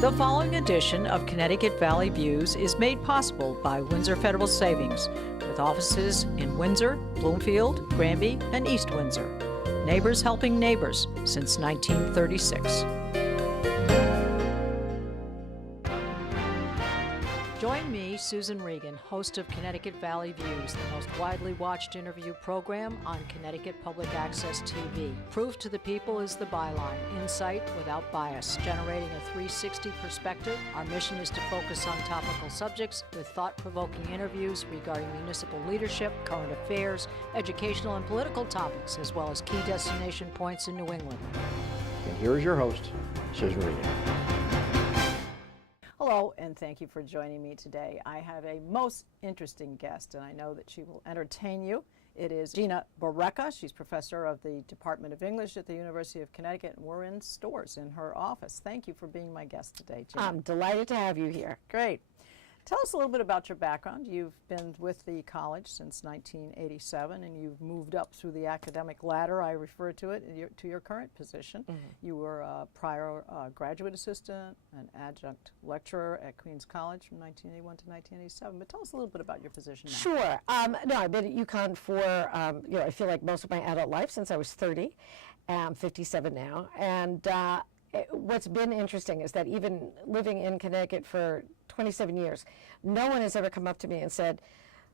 The following edition of Connecticut Valley Views is made possible by Windsor Federal Savings, with offices in Windsor, Bloomfield, Granby, and East Windsor. Neighbors helping neighbors since 1936. Join me, Susan Regan, host of Connecticut Valley Views, the most widely watched interview program on Connecticut Public Access TV. Proof to the people is the byline, insight without bias, generating a 360 perspective. Our mission is to focus on topical subjects with thought-provoking interviews regarding municipal leadership, current affairs, educational and political topics, as well as key destination points in New England. And here is your host, Susan Regan. Hello, and thank you for joining me today. I have a most interesting guest, and I know that she will entertain you. It is Gina Barreca. She's professor of the Department of English at the University of Connecticut, and we're in Stores in her office. Thank you for being my guest today, Gina. I'm delighted to have you here. Great. Tell us a little bit about your background. You've been with the college since 1987, and you've moved up through the academic ladder, I refer to it, to your current position. Mm-hmm. You were a prior graduate assistant, an adjunct lecturer at Queens College from 1981 to 1987. But tell us a little bit about your position now. Sure. No, I've been at UConn for, I feel like most of my adult life since I was 30. I'm 57 now. And what's been interesting is that even living in Connecticut for 27 years, no one has ever come up to me and said,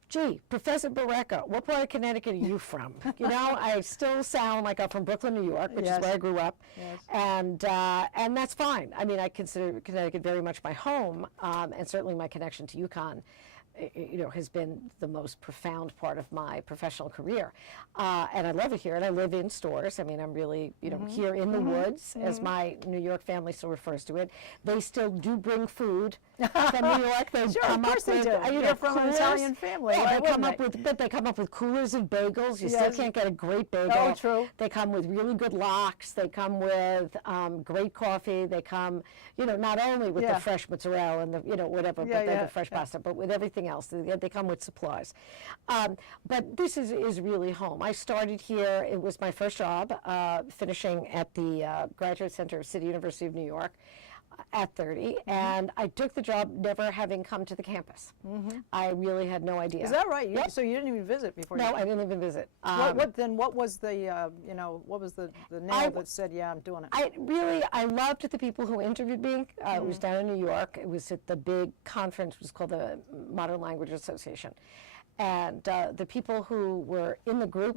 gee, Professor Barreca, what part of Connecticut are you from? You know, I still sound like I'm from Brooklyn, New York, which is where I grew up. Yes. And that's fine. I mean, I consider Connecticut very much my home, and certainly my connection to UConn has been the most profound part of my professional career. And I love it here, and I live in Stores. I mean, I'm really, here in the woods, as my New York family still refers to it. They still do bring food from New York. They come up with, You're from an Italian family. Yeah, they come up with coolers of bagels. You still can't get a great bagel. Oh, true. They come with really good lox. They come with great coffee. They come, not only with the fresh mozzarella and the, whatever, but the fresh pasta, but with everything else. They come with supplies. But this is really home. I started here. It was my first job, finishing at the Graduate Center of City University of New York at 30, and I took the job never having come to the campus. I really had no idea. Is that right? So you didn't even visit before? No, I didn't even visit. What was the what was the nail that said, yeah, I'm doing it? I loved the people who interviewed me. It was down in New York. It was at the big conference. It was called the Modern Language Association, and the people who were in the group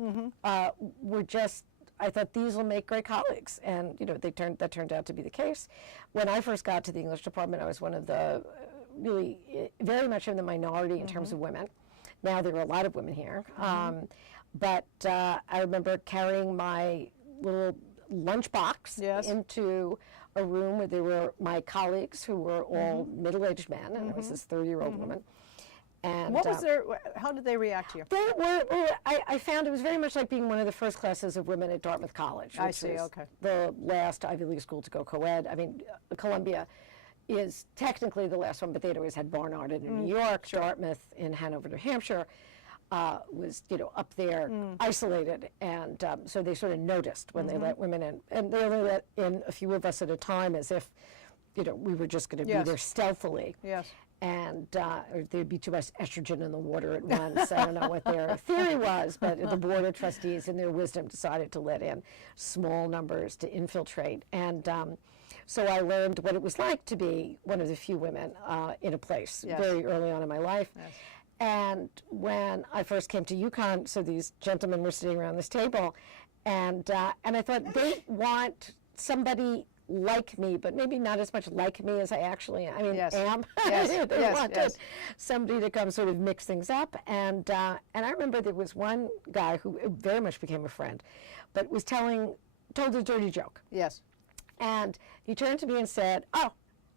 were just, I thought, these will make great colleagues, and that turned out to be the case. When I first got to the English department, I was one of the really very much in the minority in terms of women. Now there are a lot of women here, but I remember carrying my little lunchbox into a room where there were my colleagues who were all middle-aged men, and there was this 30-year-old woman. And what was how did they react to you? I found it was very much like being one of the first classes of women at Dartmouth College. I see, okay. The last Ivy League school to go co-ed. I mean, Columbia is technically the last one, but they'd always had Barnard in New York. Sure. Dartmouth in Hanover, New Hampshire was, up there isolated. And so they sort of noticed when they let women in. And they only let in a few of us at a time, as if, we were just going to be there stealthily. Yes. And or there'd be too much estrogen in the water at once. I don't know what their theory was, but the board of trustees, in their wisdom, decided to let in small numbers to infiltrate. And so I learned what it was like to be one of the few women in a place very early on in my life. Yes. And when I first came to UConn, so these gentlemen were sitting around this table, and I thought, they want somebody like me, but maybe not as much like me as I actually am. They wanted somebody to come sort of mix things up. And I remember there was one guy who very much became a friend, but was told a dirty joke. Yes. And he turned to me and said, oh,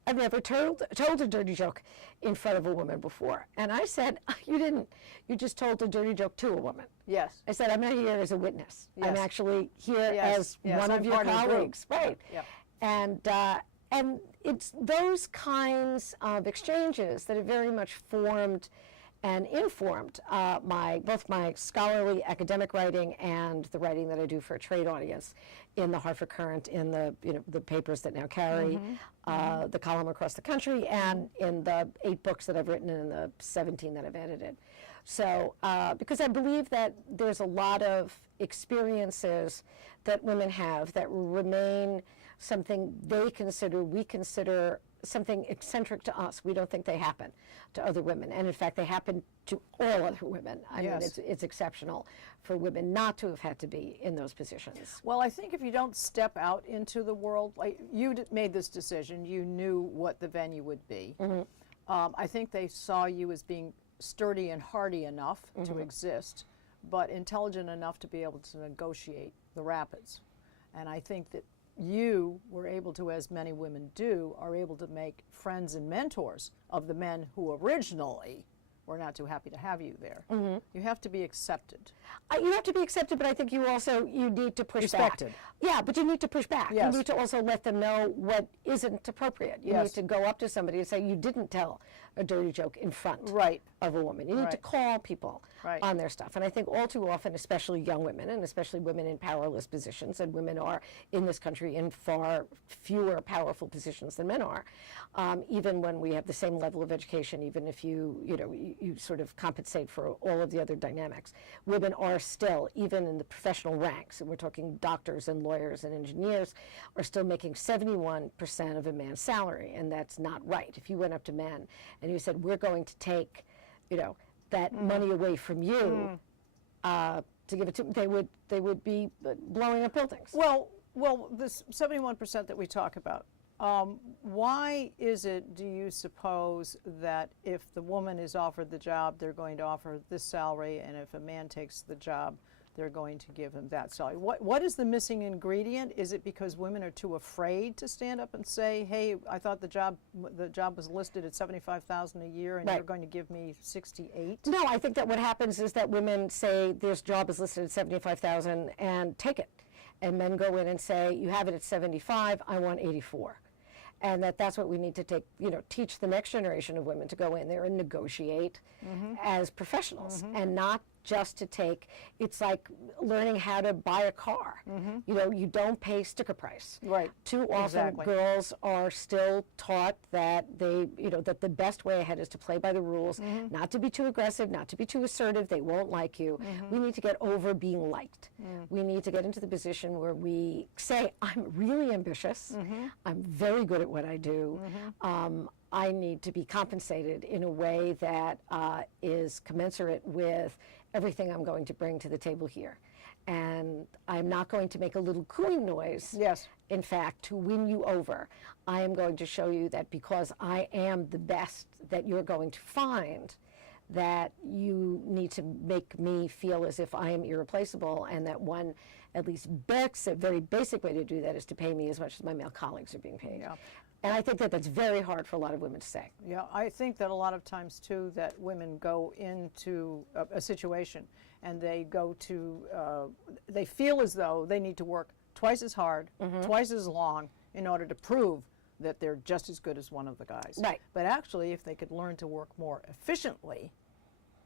I've never told a dirty joke in front of a woman before. And I said, you didn't. You just told a dirty joke to a woman. Yes. I said, I'm not here as a witness. Yes. I'm actually here as one of your colleagues. Right. Yep. And it's those kinds of exchanges that have very much formed and informed both my scholarly academic writing and the writing that I do for a trade audience in the Hartford Courant, in the the papers that now carry the column across the country, and in the 8 books that I've written and in the 17 that I've edited. So because I believe that there's a lot of experiences that women have that remain something we consider something eccentric to us. We don't think they happen to other women, and in fact they happen to all other women. I mean, it's exceptional for women not to have had to be in those positions. Well, I think if you don't step out into the world, like you made this decision, you knew what the venue would be. I think they saw you as being sturdy and hardy enough to exist, but intelligent enough to be able to negotiate the rapids. And I think that you were able to, as many women do, are able to make friends and mentors of the men who originally were not too happy to have you there. You have to be accepted. You have to be accepted, but I think you need to push Respected. back. Yeah, but you need to push back. Yes. You need to also let them know what isn't appropriate. You need to go up to somebody and say, you didn't tell a dirty joke in front of a woman. You need to call people on their stuff. And I think all too often, especially young women, and especially women in powerless positions, and women are in this country in far fewer powerful positions than men are, even when we have the same level of education, even if you sort of compensate for all of the other dynamics. Women are still, even in the professional ranks, and we're talking doctors and lawyers and engineers, are still making 71% of a man's salary, and that's not right. If you went up to men and you said, we're going to take, that money away from you to give it to them, they would be blowing up buildings. Well, this 71% that we talk about, why is it, do you suppose, that if the woman is offered the job, they're going to offer this salary, and if a man takes the job, they're going to give him that salary? What is the missing ingredient? Is it because women are too afraid to stand up and say, hey, I thought the job was listed at $75,000 a year, and you're going to give me 68? No, I think that what happens is that women say this job is listed at $75,000 and take it. And men go in and say, you have it at 75, I want 84. And that's what we need to teach the next generation of women to go in there and negotiate as professionals, and not just to take, it's like learning how to buy a car. You don't pay sticker price. Right. Too often girls are still taught that that the best way ahead is to play by the rules, not to be too aggressive, not to be too assertive, they won't like you. We need to get over being liked. We need to get into the position where we say, I'm really ambitious, I'm very good at what I do, I need to be compensated in a way that is commensurate with everything I'm going to bring to the table here. And I'm not going to make a little cooing noise, in fact, to win you over. I am going to show you that because I am the best that you're going to find, that you need to make me feel as if I am irreplaceable, and that one, at least a very basic way to do that is to pay me as much as my male colleagues are being paid. And I think that that's very hard for a lot of women to say. Yeah, I think that a lot of times, too, that women go into a situation and they they feel as though they need to work twice as hard, twice as long in order to prove that they're just as good as one of the guys. Right. But actually, if they could learn to work more efficiently,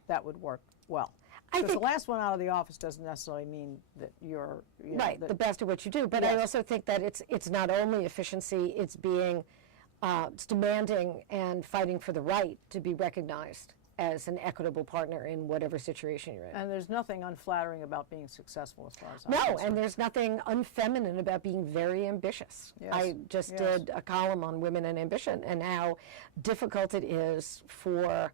that would work well. Because the last one out of the office doesn't necessarily mean that you're the best at what you do. But I also think that it's not only efficiency; it's being it's demanding and fighting for the right to be recognized as an equitable partner in whatever situation you're in. And there's nothing unflattering about being successful, as far as I'm concerned. And there's nothing unfeminine about being very ambitious. I just did a column on women and ambition and how difficult it is for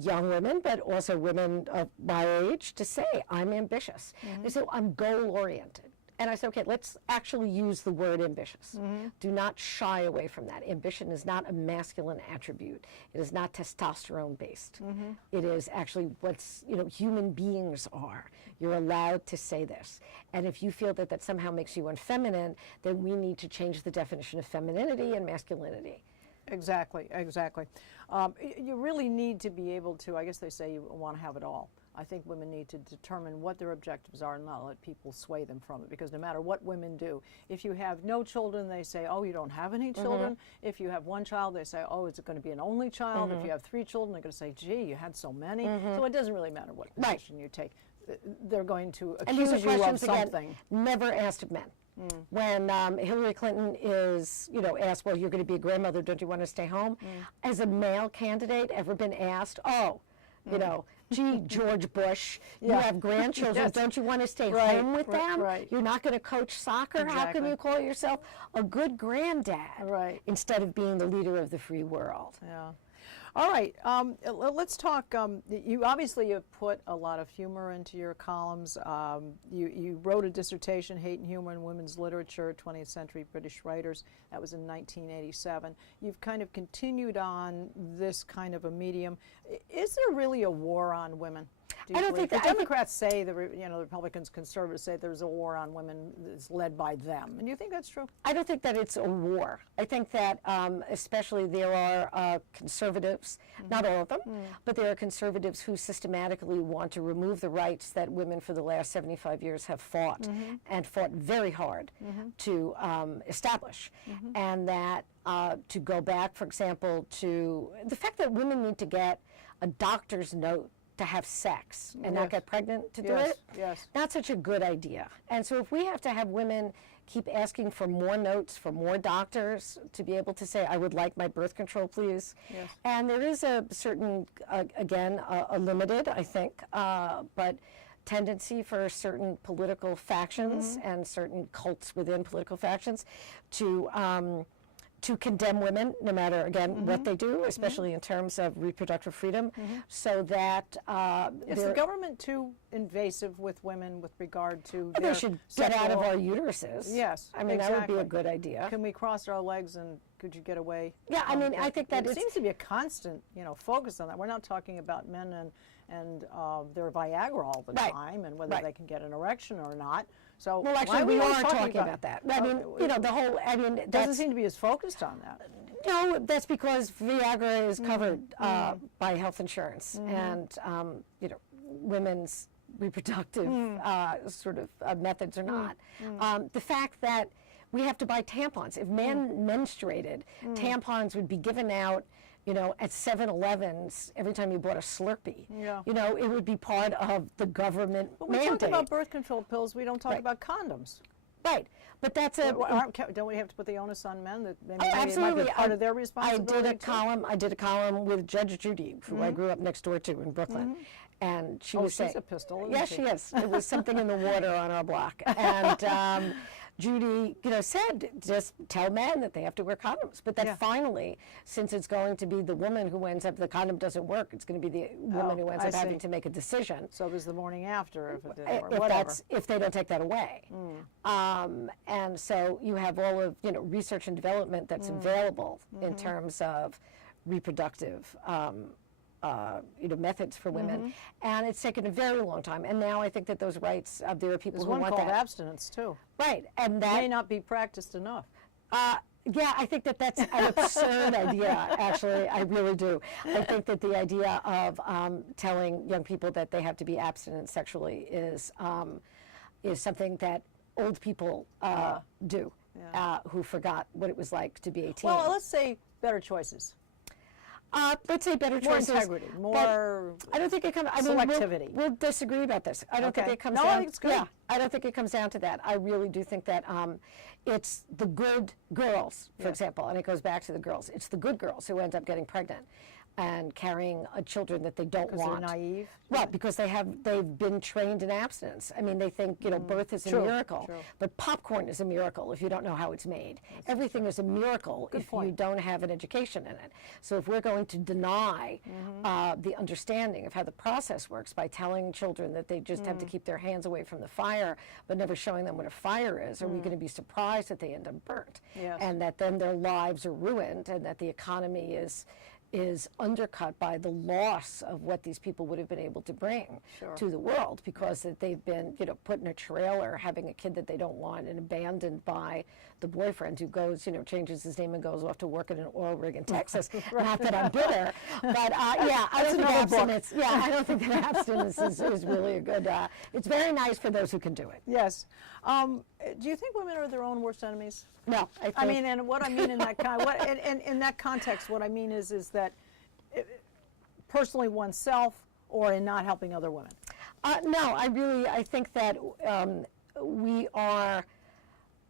young women, but also women of my age, to say, I'm ambitious. They say, I'm goal-oriented. And I say, okay, let's actually use the word ambitious. Do not shy away from that. Ambition is not a masculine attribute. It is not testosterone-based. It is actually what's, human beings are. You're allowed to say this. And if you feel that somehow makes you unfeminine, then we need to change the definition of femininity and masculinity. Exactly. You really need to be able to, I guess they say you want to have it all. I think women need to determine what their objectives are and not let people sway them from it, because no matter what women do, if you have no children, they say, oh, you don't have any children. If you have one child, they say, oh, is it going to be an only child? If you have 3 children, they're going to say, gee, you had so many. So it doesn't really matter what position you take. They're going to accuse you of something. Again, never asked of men. When Hillary Clinton is, asked, well, you're going to be a grandmother, don't you want to stay home? As a male candidate, ever been asked, gee, George Bush, you have grandchildren, don't you want to stay home with them? You're not going to coach soccer? How can you call yourself a good granddad instead of being the leader of the free world? Yeah. All right, let's talk, you obviously have put a lot of humor into your columns. You wrote a dissertation, Hate and Humor in Women's Literature, 20th Century British Writers. That was in 1987. You've kind of continued on this kind of a medium. Is there really a war on women? I don't think the Democrats say, the Republicans, conservatives say there's a war on women that's led by them. And do you think that's true? I don't think that it's a war. I think that especially there are conservatives, not all of them, but there are conservatives who systematically want to remove the rights that women for the last 75 years have fought and fought very hard to establish. And that to go back, for example, to the fact that women need to get a doctor's note to have sex and not get pregnant to do it, not such a good idea. And so if we have to have women keep asking for more notes, for more doctors to be able to say, I would like my birth control, please. And there is a certain, again, a limited, I think, but tendency for certain political factions and certain cults within political factions to condemn women, no matter, again, what they do, especially in terms of reproductive freedom, so that is the government too invasive with women with regard to they should get out of our uteruses. Yes, I mean, that would be a good idea. Can we cross our legs and could you get away? Yeah, I mean, I think that it seems to be a constant, focus on that. We're not talking about men and their Viagra all the time and whether they can get an erection or not. So well, actually, we are talking about that. I mean, the whole. I mean, it doesn't seem to be as focused on that. No, that's because Viagra is covered by health insurance, and women's reproductive sort of methods are not. The fact that we have to buy tampons. If men menstruated, tampons would be given out, at 7-Elevens every time you bought a Slurpee. It would be part of the government mandate. We talk about birth control pills. We don't talk about condoms. Right, but that's a. Don't we have to put the onus on men that maybe absolutely. It might be part of their responsibility? I did a column with Judge Judy, who I grew up next door to in Brooklyn, and she was saying, she's a pistol. Yes, she is. It was something in the water on our block, and Judy, said just tell men that they have to wear condoms, but that finally, since it's going to be the woman who ends up, the condom doesn't work, it's going to be the woman who ends up having to make a decision. So there's the morning after, if it did, or whatever. If they don't take that away. And so you have all of, research and development that's available in terms of reproductive methods for women, and it's taken a very long time. And now I think that those rights, there are people who want that. There's one called abstinence too. Right, and that may not be practiced enough. Yeah, I think that that's an absurd idea. Actually, I really do. I think that the idea of telling young people that they have to be abstinent sexually is something that old people do, who forgot what it was like to be 18. Well, let's say better choices. Let's say better more choices. Integrity, more. I don't think it comes. Selectivity. We'll disagree about this. I don't think it comes down. I think it's good. Yeah, I don't think it comes down to that. I really do think that it's the good girls, for example, and it goes back to the girls. It's the good girls who end up getting pregnant and carrying children that they don't want. Because they're naive? Well, because they've been trained in abstinence. I mean, they think, birth is a miracle. But popcorn is a miracle if you don't know how it's made. Everything is a miracle if you don't have an education in it. So if we're going to deny the understanding of how the process works by telling children that they just have to keep their hands away from the fire, but never showing them what a fire is, are we going to be surprised that they end up burnt? And that then their lives are ruined and that the economy is is undercut by the loss of what these people would have been able to bring Sure. to the world, because that they've been, you know, put in a trailer having a kid that they don't want and abandoned by the boyfriend who goes, you know, changes his name and goes off to work in an oil rig in Texas. Not that I'm bitter, but yeah, I don't think abstinence. Yeah, I don't think that abstinence is really a good. It's very nice for those who can do it. Yes. Do you think women are their own worst enemies? No, I mean, and what I mean in that in that context, what I mean is that personally oneself, or in not helping other women. No, I think that we are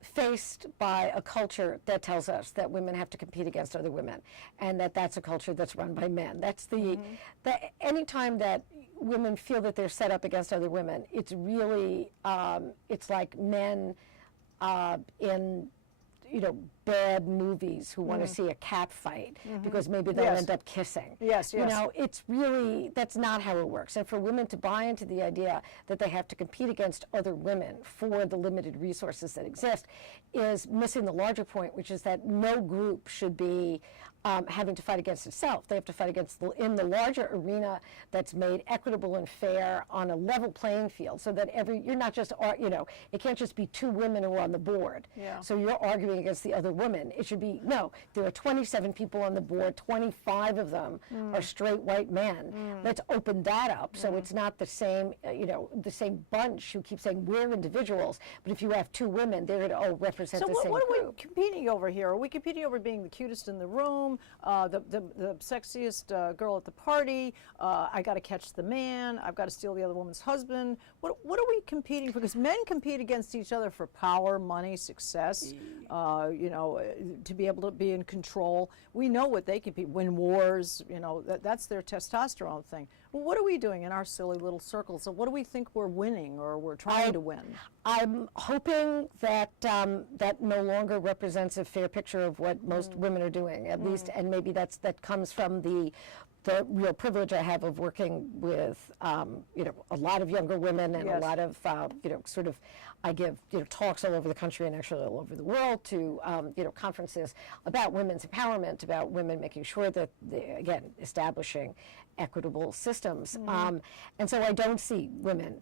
faced by a culture that tells us that women have to compete against other women, and that's a culture that's run by men. That's the anytime that women feel that they're set up against other women, it's really it's like men in, you know, bad movies who want to see a cat fight because maybe they'll end up kissing. Yes, You know, it's really, that's not how it works. And for women to buy into the idea that they have to compete against other women for the limited resources that exist is missing the larger point, which is that no group should be having to fight against itself. They have to fight against in the larger arena that's made equitable and fair on a level playing field, so that you're not just, you know, it can't just be two women who are on the board. Yeah. So you're arguing against the other woman. It should be, no, there are 27 people on the board, 25 of them are straight white men. Let's open that up so it's not the same, you know, the same bunch who keep saying we're individuals, but if you have two women, they're going to all represent the same So what are we group. competing over here? Are we competing over being the cutest in the room, the sexiest girl at the party? I got to catch the man. I've got to steal the other woman's husband. What are we competing for? Because men compete against each other for power, money, success. You know, to be able to be in control. We know what they compete, win wars. You know, that's their testosterone thing. Well, what are we doing in our silly little circles? So what do we think we're winning or we're trying to win? I'm hoping that that no longer represents a fair picture of what most women are doing, at least, and maybe that comes from the real privilege I have of working with, you know, a lot of younger women and a lot of, you know, sort of, I give, you know, talks all over the country and actually all over the world to, you know, conferences about women's empowerment, about women making sure that, again, establishing equitable systems. And so I don't see women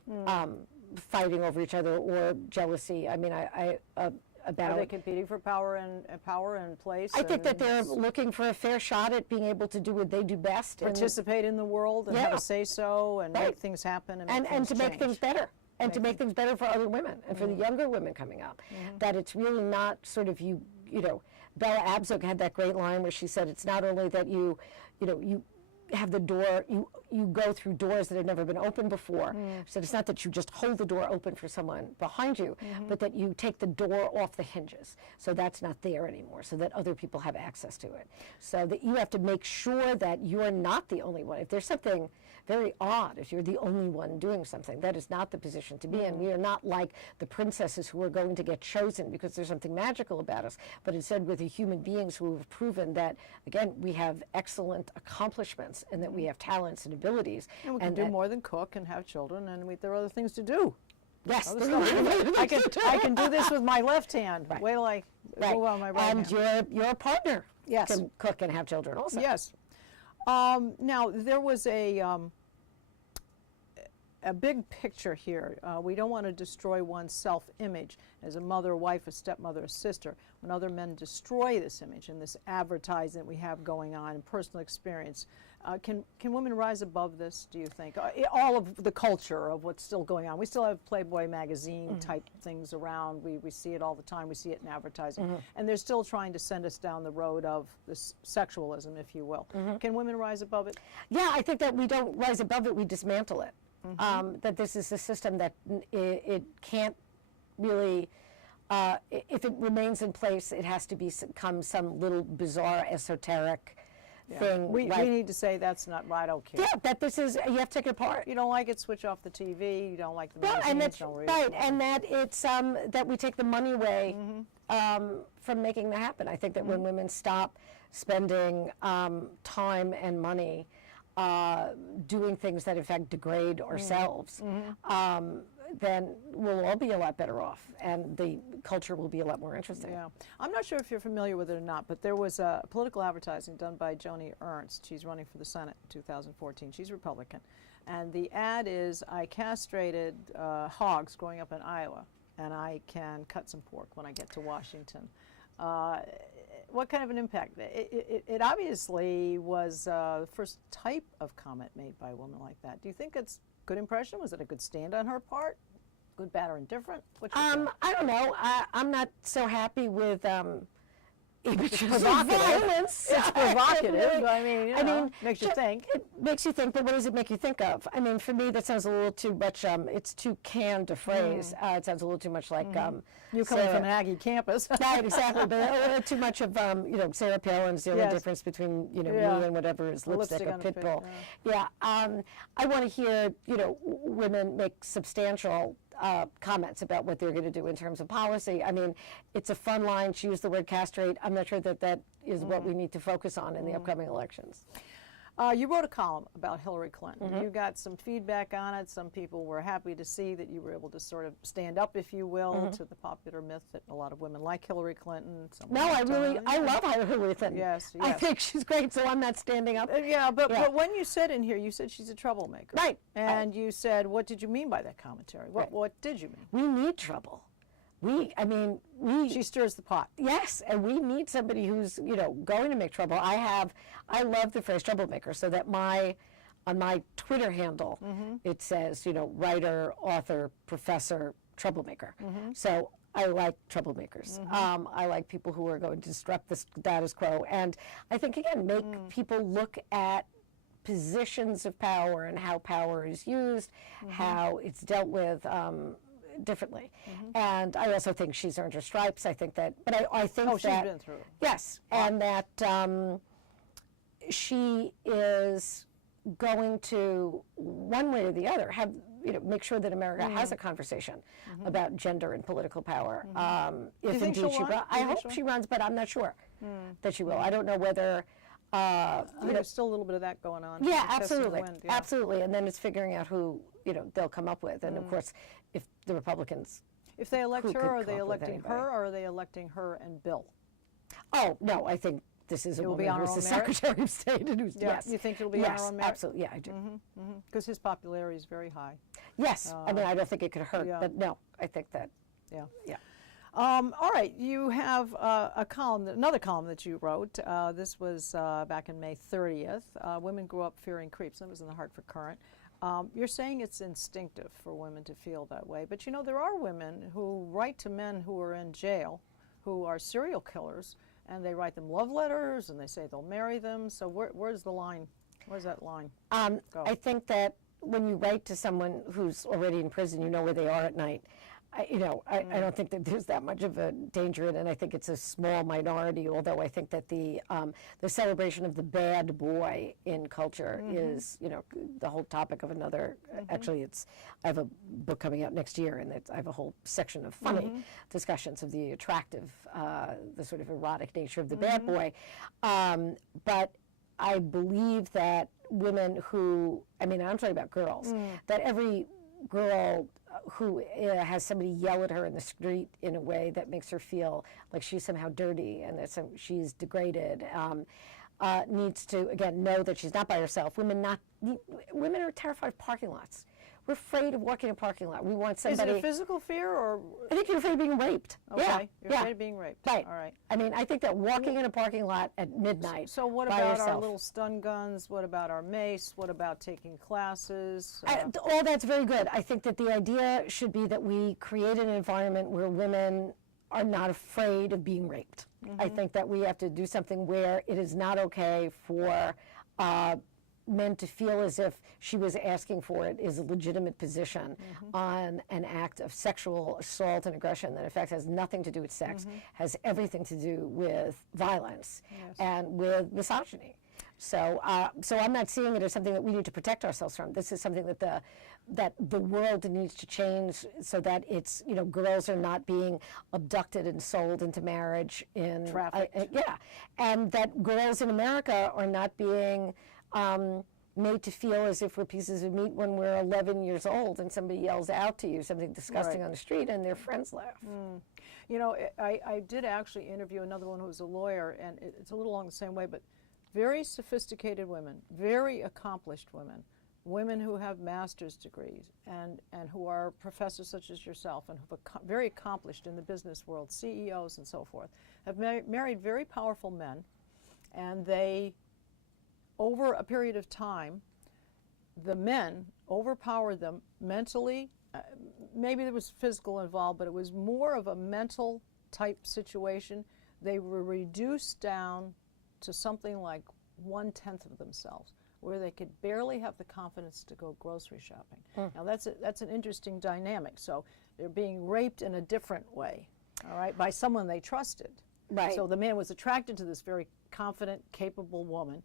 fighting over each other or jealousy. I mean, Are they competing for power and place? I think that they're looking for a fair shot at being able to do what they do best. Participate in the world and have a say-so and make things happen and to make things better. And to make things better for other women and for the younger women coming up. That it's really not sort of you know, Bella Abzug had that great line where she said it's not only that you know, you have the door, you go through doors that have never been opened before. So it's not that you just hold the door open for someone behind you, but that you take the door off the hinges. So that's not there anymore, so that other people have access to it. So that you have to make sure that you're not the only one. If there's something very odd, if you're the only one doing something, that is not the position to be in. We are not like the princesses who are going to get chosen because there's something magical about us, but instead we're the human beings who have proven that, again, we have excellent accomplishments and that we have talents and abilities. And we can do more than cook and have children, and there are other things to do. Yes, I can do this with my left hand. Right. Wait till I move on my right hand. And your partner Yes. can cook and have children also. Yes. Now, there was a big picture here. We don't want to destroy one's self-image as a mother, wife, a stepmother, a sister. When other men destroy this image and this advertising we have going on in personal experience, can women rise above this, do you think? All of the culture of what's still going on. We still have Playboy magazine type things around. We see it all the time. We see it in advertising. And they're still trying to send us down the road of this sexualism, if you will. Can women rise above it? Yeah, I think that we don't rise above it, we dismantle it. That this is a system that it can't really, if it remains in place, it has to become some little bizarre esoteric thing. We need to say that's not right, okay. Yeah, that this is, you have to take it apart. You don't like it, switch off the TV. You don't like the magazines, and that's don't read right, it. and that it's that we take the money away from making that happen. I think that when women stop spending time and money doing things that in fact degrade ourselves, then we'll all be a lot better off, and the culture will be a lot more interesting. Yeah. I'm not sure if you're familiar with it or not, but there was a political advertising done by Joni Ernst. She's running for the Senate in 2014. She's Republican. And the ad is, I castrated hogs growing up in Iowa, and I can cut some pork when I get to Washington. What kind of an impact? It obviously was the first type of comment made by a woman like that. Do you think it's a good impression? Was it a good stand on her part? Good, bad, or indifferent? What's your feeling? I don't know. I'm not so happy with images of provocative. violence. It's provocative. I mean, you know, makes you think. It makes you think, but what does it make you think of? I mean, for me, that sounds a little too much, it's too canned a phrase. It sounds a little too much like... You coming from an Aggie campus. Right, exactly, but too much of, you know, Sarah Palin's the only Yes. difference between, you know, Yeah. me and whatever is lipstick or on a pit, Pitbull. Yeah, I want to hear, you know, women make substantial comments about what they're going to do in terms of policy. I mean, it's a fun line. She used the word castrate. I'm not sure that that is what we need to focus on in the upcoming elections. You wrote a column about Hillary Clinton. You got some feedback on it. Some people were happy to see that you were able to sort of stand up, if you will, to the popular myth that a lot of women like Hillary Clinton. Some No, I women really, don't. I love Hillary Clinton. Yes, I yes. think she's great, so I'm not standing up. Yeah, but Yeah. when you said in here, you said she's a troublemaker. Right. And you said, what did you mean by that commentary? What did you mean? We need trouble. She stirs the pot. Yes, and we need somebody who's, you know, going to make trouble. I love the phrase troublemaker, so that on my Twitter handle, it says, you know, writer, author, professor, troublemaker. So I like troublemakers. I like people who are going to disrupt the status quo. And I think, again, make people look at positions of power and how power is used, how it's dealt with differently. And I also think she's earned her stripes. I think that, but I think she's that, been through it. yes, and that she is going to, one way or the other, have, you know, make sure that America has a conversation about gender and political power. If you think indeed she'll run? runs, Do you I think hope she'll she runs, but I'm not sure that she will. I don't know whether. There's still a little bit of that going on. Yeah, Testing the absolutely, wind, yeah. absolutely. And then it's figuring out who, you know, they'll come up with. And of course, if the Republicans. If they elect Who her, could are they come up with electing anybody? her, or are they electing her and Bill? Oh no, I think this is a It will be woman on her who's the own merit? Secretary of State, and who's yes. You think it'll be on her own merit? Absolutely, yeah, I do. Because his popularity is very high. Yes, I mean, I don't think it could hurt, yeah. but no, I think that. Yeah. Yeah. All right, you have a column, another column that you wrote. This was back in May 30th. Women grew up fearing creeps. That was in the Hartford Courant. You're saying it's instinctive for women to feel that way, but you know there are women who write to men who are in jail, who are serial killers, and they write them love letters, and they say they'll marry them. So where's the line? Where's that line? Go. I think that when you write to someone who's already in prison, you know where they are at night. I don't think that there's that much of a danger in it, and I think it's a small minority, although I think that the celebration of the bad boy in culture is, you know, the whole topic of another, actually I have a book coming out next year, and I have a whole section of funny discussions of the attractive, the sort of erotic nature of the bad boy. But I believe that women who, I mean, I'm talking about girls, that every girl who has somebody yell at her in the street in a way that makes her feel like she's somehow dirty and that she's degraded, needs to, again, know that she's not by herself. Women are terrified of parking lots. We're afraid of walking in a parking lot. We want somebody. Is it a physical fear, or? I think you're afraid of being raped. Okay, Yeah, you're afraid of being raped. Right. All right. I mean, I think that walking in a parking lot at midnight. So what by about our yourself, little stun guns? What about our mace? What about taking classes? all that's very good. I think that the idea should be that we create an environment where women are not afraid of being raped. I think that we have to do something where it is not okay for men to feel as if she was asking for it is a legitimate position on an act of sexual assault and aggression that in fact has nothing to do with sex, has everything to do with violence and with misogyny. So, so I'm not seeing it as something that we need to protect ourselves from. This is something that the world needs to change so that it's, you know, girls are not being abducted and sold into marriage in Trafficked. and that girls in America are not being made to feel as if we're pieces of meat when we're 11 years old and somebody yells out to you something disgusting on the street and their friends laugh. You know, I did actually interview another one who was a lawyer, and it's a little along the same way, but very sophisticated women, very accomplished women, women who have master's degrees and who are professors such as yourself and who are very accomplished in the business world, CEOs and so forth, have married very powerful men, and they, over a period of time, the men overpowered them mentally. Maybe there was physical involved, but it was more of a mental type situation. They were reduced down to something like 1/10 of themselves, where they could barely have the confidence to go grocery shopping. Now that's an interesting dynamic. So they're being raped in a different way, all right, by someone they trusted. Right. So the man was attracted to this very confident, capable woman.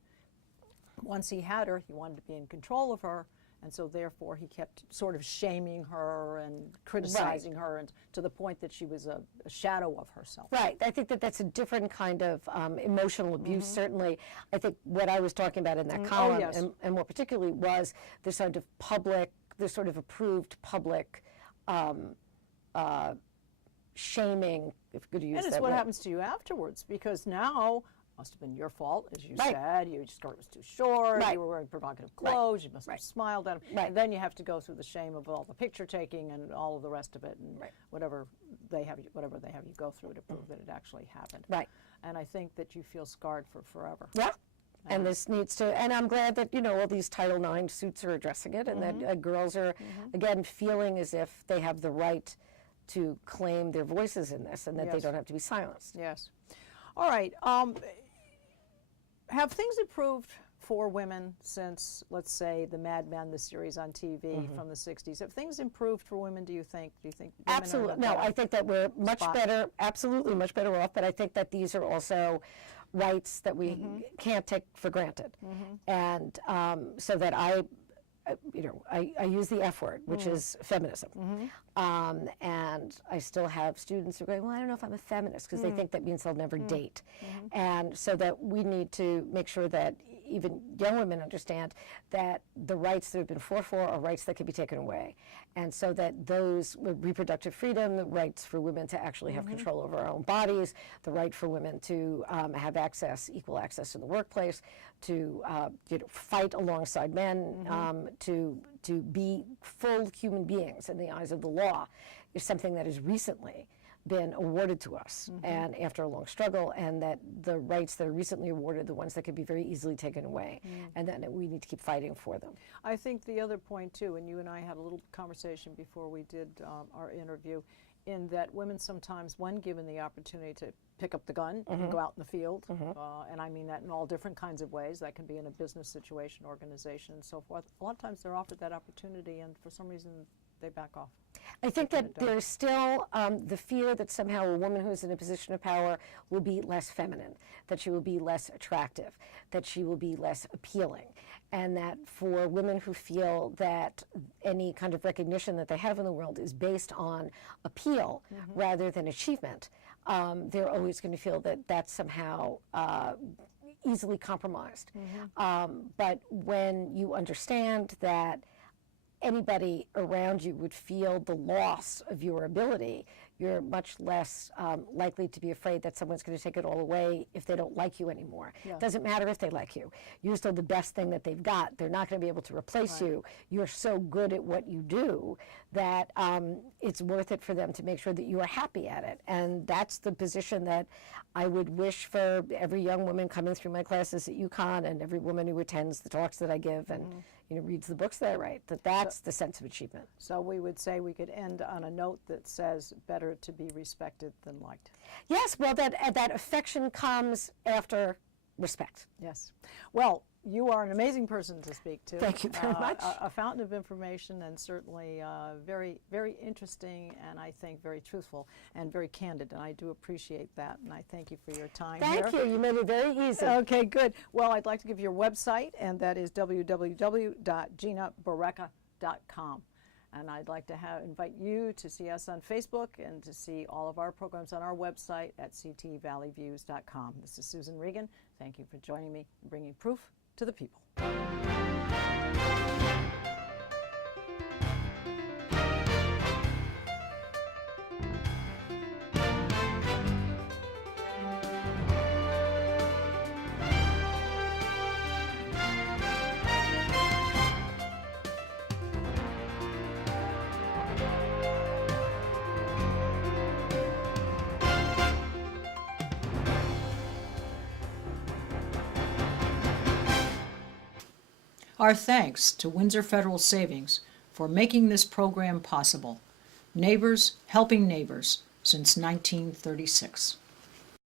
Once he had her, he wanted to be in control of her, and so therefore he kept sort of shaming her and criticizing her, and to the point that she was a shadow of herself. Right. I think that that's a different kind of emotional abuse, certainly. I think what I was talking about in that column, yes. and more particularly, was the sort of public, the sort of approved public shaming, if good to use that And it's what word. happens to you afterwards, because now, must have been your fault, as you Right. said, your skirt was too short, Right. you were wearing provocative clothes, you must have smiled at him, Right. and then you have to go through the shame of all the picture taking and all of the rest of it, and whatever they have you go through to prove that it actually happened. Right. And I think that you feel scarred for forever. Yeah. And this needs to, and I'm glad that, you know, all these Title IX suits are addressing it, and that girls are, again, feeling as if they have the right to claim their voices in this, and that they Yes. don't have to be silenced. Yes. All right. Have things improved for women since, let's say, the Mad Men, the series on TV from the 60s? Have things improved for women, do you think? Do you think women are Absolutely. in a No, better I think that we're much spot? better, absolutely much better off, but I think that these are also rights that we can't take for granted. And so that I use the F word, which is feminism. And I still have students who go, well, I don't know if I'm a feminist, because they think that means they'll never date. And so that we need to make sure that even young women understand that the rights that have been fought for are rights that can be taken away. And so that those reproductive freedom, the rights for women to actually have control over our own bodies, the right for women to have access, equal access in the workplace, to fight alongside men, to be full human beings in the eyes of the law, is something that has recently been awarded to us, and after a long struggle, and that the rights that are recently awarded, the ones that can be very easily taken away, and that we need to keep fighting for them. I think the other point, too, and you and I had a little conversation before we did our interview, in that women sometimes, when given the opportunity to pick up the gun and go out in the field, and I mean that in all different kinds of ways, that can be in a business situation, organization, and so forth, a lot of times they're offered that opportunity, and for some reason they back off. I think that there's still the fear that somehow a woman who's in a position of power will be less feminine, that she will be less attractive, that she will be less appealing, and that for women who feel that any kind of recognition that they have in the world is based on appeal rather than achievement, they're always going to feel that that's somehow easily compromised. But when you understand that anybody around you would feel the loss of your ability, you're much less likely to be afraid that someone's going to take it all away if they don't like you anymore. It doesn't matter if they like you. You're still the best thing that they've got. They're not going to be able to replace you. You're so good at what you do that it's worth it for them to make sure that you are happy at it. And that's the position that I would wish for every young woman coming through my classes at UConn, and every woman who attends the talks that I give and reads the books that I write, that's the sense of achievement. So we would say we could end on a note that says, better to be respected than liked. Yes, well, that affection comes after respect. Yes. Well, you are an amazing person to speak to. Thank you very much. A fountain of information, and certainly very, very interesting, and I think very truthful and very candid, and I do appreciate that, and I thank you for your time here. Thank you. You made it very easy. Okay, good. Well, I'd like to give your website, and that is www.ginabarreca.com. And I'd like to invite you to see us on Facebook and to see all of our programs on our website at ctvalleyviews.com. This is Susan Regan. Thank you for joining me and bringing proof to the people. Our thanks to Windsor Federal Savings for making this program possible. Neighbors helping neighbors since 1936.